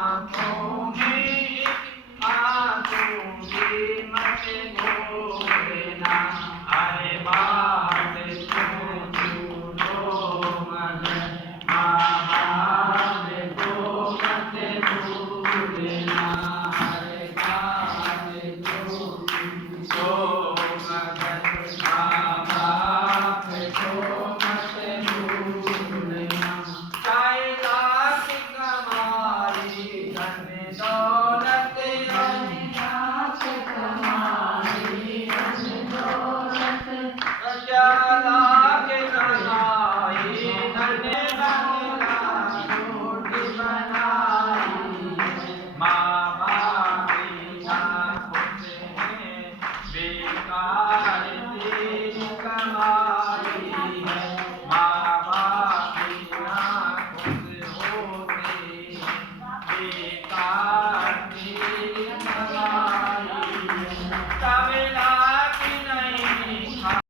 आँखों में आंसू भी मत घोलना, अरे बात तो लो मगर माँ बाप को मत भूलना, अरे बात तो मगर माँ बाप को मत भूलना। कैलाश कमाई धन दौलत कैलाश कमाई धन दौलत, क्या लागे कमाई धन बंगला कोठी बनाई, माँ बाप की आँखों से बेकार तेरी कमाई है, माँ बाप की आँखों से होते बेकार